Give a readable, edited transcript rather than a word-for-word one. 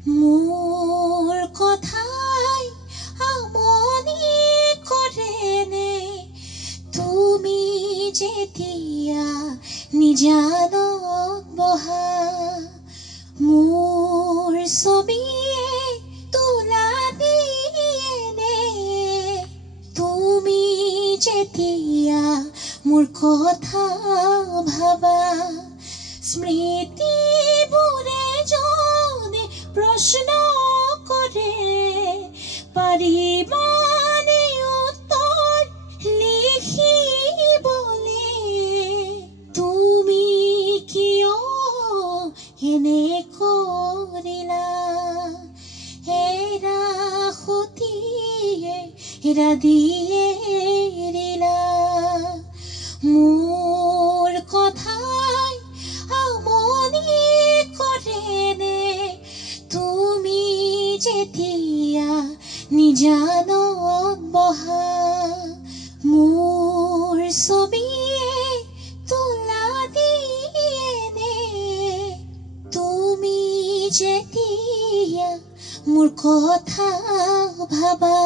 মোৰ কথাই আমনি কৰেনে তুমি যেতিয়া নিজানত বহা মোৰ ছবিয়ে তোলা দিয়েনে তুমি যেতিয়া মোৰ কথা ভাবা স্মৃতিবোৰে যদি প্ৰশ্ন কৰে পাৰিবানে উত্তৰ লিখিবলে তুমি কিয় এনে কৰিলা এৰা সতিয়ে এৰা দিয়ে এৰিলা মোৰ কথাই আমনি কৰেনে তুমি যেতিয়া নিজানত বহা মোৰ ছবিয়ে তোলা দিয়েনে তুমি যেতিয়া মোৰ কথা ভাবা।